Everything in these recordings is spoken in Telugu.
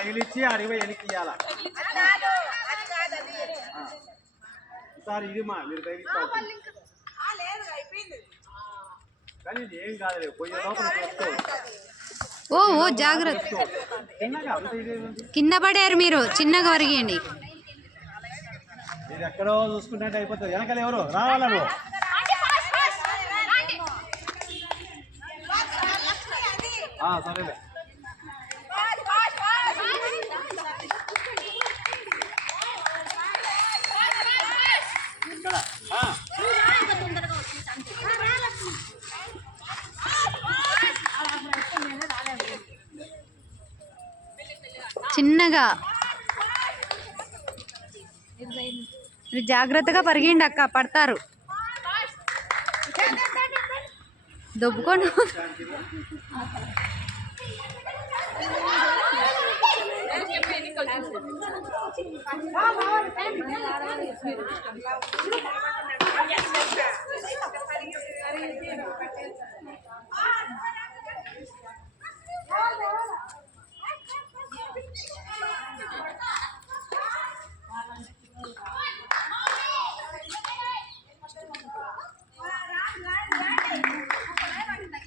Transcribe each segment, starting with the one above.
తగిలిచ్చి అడిగి వెనక్కి ఇవ్వాలా సార్ ఇది మా మీరు తగిలించాలి కానీ ఏం కాదు పోయే లోపల ఓ ఓ జాగ్రత్త? కింద పడారు మీరు చిన్నగా వరిగేయండి మీరు ఎక్కడో చూసుకుంటే అయిపోతుంది. వెనకాల ఎవరు? రావాలా నువ్వు? ఆ, సరేలే. చిన్నగా. మీరు జాగ్రత్తగా పరిగేయండి అక్క పడతారు. దొబ్బుకోండి.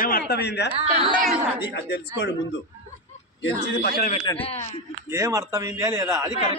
ఏమర్థమైందా అది తెలుసుకోండి ముందు. గెలిచింది పక్కన పెట్టండి. ఏం అర్థమైందా లేదా? అది కరెక్ట్.